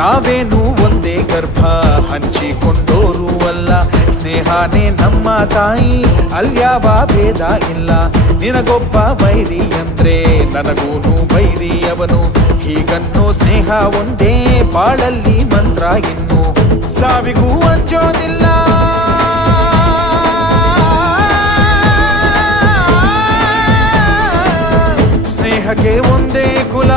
ನಾವೇನು ಒಂದೇ ಗರ್ಭ ಹಂಚಿಕೊಂಡೋರು ಅಲ್ಲ, ಸ್ನೇಹನೇ ನಮ್ಮ ತಾಯಿ ಅಲ್ಯಾವ ಭೇದ ಇಲ್ಲ. ನಿನಗೊಬ್ಬ ಬೈರಿ ಅಂದ್ರೆ ನನಗೂನು ಬೈರಿ ಅವನು, ಹೀಗನ್ನೋ ಸ್ನೇಹ ಒಂದೇ ಬಾಳಲ್ಲಿ ಮಂತ್ರ. ಇನ್ನು ಸಾವಿಗೂ ಅಂಜೋದಿಲ್ಲ, ಸ್ನೇಹಕ್ಕೆ ಒಂದೇ ಕುಲ.